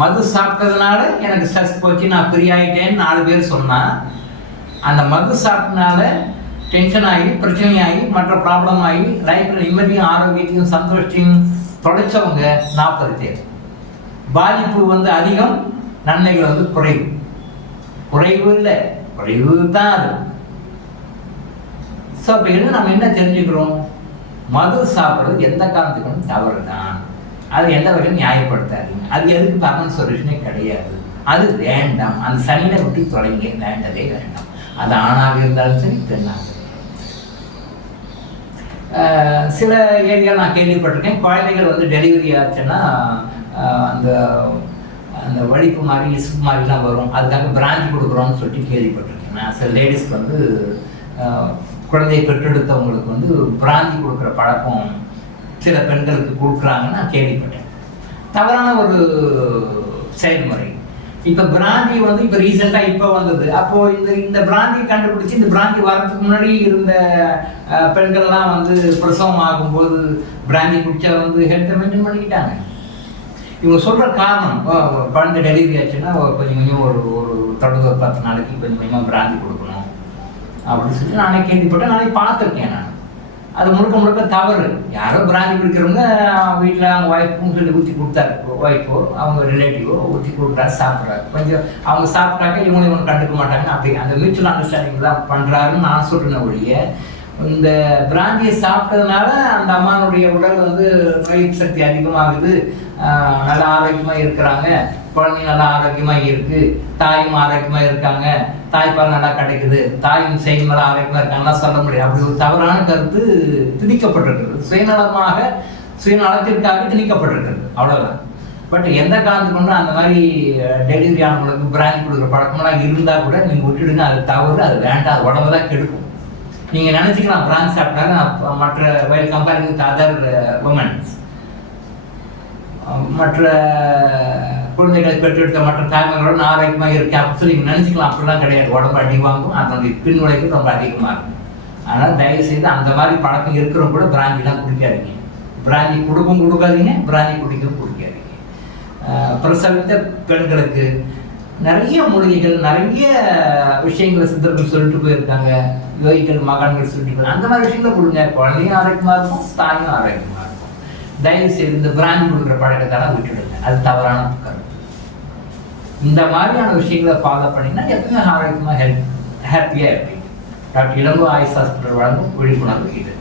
மது சாப்பிட்டதுனால எனக்கு ஸ்ட்ரெஸ் போச்சு, நான் ஃப்ரீ ஆகிட்டேன்னு 4 பேர் சொன்னால், அந்த மது சாப்பிட்டனால டென்ஷன் ஆகி பிரச்சனையாகி மற்ற ப்ராப்ளம் ஆகி லைஃப்பில் நிம்மதியும் ஆரோக்கியத்தையும் சந்தோஷத்தையும் தொலைச்சவங்க 40 பேர். பாதிப்பு வந்து அதிகம், நன்மைகள் வந்து குறைவு. குறைவு இல்லை, குறைவு தான் அது. ஸோ அப்போ நம்ம என்ன தெரிஞ்சுக்கிறோம்? மது சாப்பிட்றது எந்த காரணத்துக்கும் தவறு தான். அது எந்த வகையும் நியாயப்படுத்தாதீங்க. அது எதுக்கு பர்மனன்ட் சொல்யூஷனே கிடையாது. அது வேண்டாம். அந்த சனியை விட்டு தொடங்கி வேண்டவே வேண்டாம். அது ஆணாக இருந்தாலும் சரி, பெண்ணாக. சில ஏரியா நான் கேள்விப்பட்டிருக்கேன், குழந்தைகள் வந்து டெலிவரி ஆச்சுன்னா அந்த அந்த வலிப்பு மாதிரி இசுப்பு மாதிரிலாம் வரும், அதுக்காக பிராந்தி கொடுக்குறோன்னு சொல்லிட்டு கேள்விப்பட்டிருக்கேன். நான் சில லேடிஸ்க்கு வந்து குழந்தையை பெற்றெடுத்தவங்களுக்கு வந்து பிராந்தி கொடுக்குற பழக்கம் சில பெண்களுக்கு கொடுக்குறாங்கன்னு நான் கேள்விப்பட்டேன். தவறான ஒரு செயல்முறை. இப்போ பிராந்தி வந்து இப்போ ரீசெண்டாக இப்போ வந்தது. அப்போது இந்த பிராந்தியை கண்டுபிடிச்சி, இந்த பிராந்தி வரதுக்கு முன்னாடி இருந்த பெண்கள்லாம் வந்து பிரசவம் ஆகும்போது பிராந்தி குடிச்சா வந்து ஹெல்த்தை மெயின்டைன் பண்ணிக்கிட்டாங்க. இவங்க சொல்கிற காரணம், குழந்தை டெலிவரி ஆச்சுன்னா கொஞ்சம் கொஞ்சம் ஒரு தொடர்ந்து 10 நாளைக்கு கொஞ்சம் கொஞ்சமாக பிராந்தி கொடுக்கணும் அப்படின்னு சொல்லி நானே கேள்விப்பட்டேன், நானே பார்த்துருக்கேன். நான் அது முழுக்க தவறு. யாரோ பிராந்தி குடிக்கிறவங்க வீட்டில் அவங்க ஒய்ஃபும் சொல்லி ஊற்றி கொடுத்தாரு, ஒய்ஃபோ அவங்க ரிலேட்டிவோ ஊற்றி கொடுக்குறாரு, சாப்பிட்றாரு. கொஞ்சம் அவங்க சாப்பிட்டாக்க இவனை கண்டுக்க மாட்டாங்க. அப்படி அந்த மியூச்சுவல் அண்டர்ஸ்டாண்டிங் தான் பண்ணுறாருன்னு நான் சொல்கிறேன் ஒழிய, இந்த பிராந்தியை சாப்பிட்டதுனால அந்த அம்மானுடைய உடல் வந்து நோய் சக்தி அதிகமாகுது, நல்லா ஆரோக்கியமாக இருக்கிறாங்க, குழந்தைங்க நல்லா ஆரோக்கியமாக இருக்குது, தாயும் ஆரோக்கியமாக இருக்காங்க, தாய்ப்பால் நல்லா கிடைக்குது, தாயும் செய்யும் நல்லா ஆரோக்கியமாக இருக்காங்கன்னா சொல்ல முடியாது. அப்படி ஒரு தவறான கருத்து திணிக்கப்பட்டிருக்கிறது. சுயநலத்திற்காக திணிக்கப்பட்டிருக்கிறது, அவ்வளோதான். பட் எந்த காரணத்துக்கு கொண்டு அந்த மாதிரி டெலிவரி ஆனவங்களுக்கு பிராந்தி கொடுக்குற பழக்கமெல்லாம் இருந்தால் கூட நீங்கள் விட்டுடுங்க. அது தவறு, அது வேண்டாம், அது உடம்பு தான் கெடுக்கும். நீங்கள் நினச்சிக்கலாம் பிராந்தி சாப்பிட்டாங்க மற்ற while comparing with other women's, மற்ற குழந்தைகளை பெற்றெடுத்த மற்ற தாய்மார்களோட ஆரோக்கியமாக இருக்கேன் அப்படின்னு சொல்லி நீங்கள் நினச்சிக்கலாம். அப்படிலாம் கிடையாது. உடம்பு அடி வாங்கும், அதனுடைய பின்விளைவு ரொம்ப அதிகமாக இருக்கும். அதனால் தயவுசெய்து அந்த மாதிரி பழக்கம் இருக்கிறவங்க கூட பிராந்திலாம் குடிக்காதீங்க. பிராந்தி கொடுக்காதீங்க, பிராந்தி குடிக்காதீங்க. பிரசவித்த பெண்களுக்கு நிறைய மூலிகைகள், நிறைய விஷயங்களை சித்தர்கள் சொல்லிட்டு போயிருக்காங்க, யோகிகள் மகான்கள் சொல்லிட்டு போயிருக்காங்க. அந்த மாதிரி விஷயங்களை கொடுங்க. குழந்தையும் ஆரோக்கியமாக இருக்கும், தாயும் ஆரோக்கியமாக இருக்கும். தயவு செய்து இந்த பிராந்தி கொடுக்குற பழக்கத்தால விட்டுடுங்க. அது தவறான கருத்து. இந்த மாதிரியான விஷயங்களை ஃபாலோ பண்ணிங்கன்னா எப்பவுமே ஆரோக்கியமாக ஹாப்பியாக இருப்பீங்க. டாக்டர் இளங்கோ ஆயுஷ் ஹாஸ்பிட்டல் வழங்கும் விழிப்புணர்வு இது.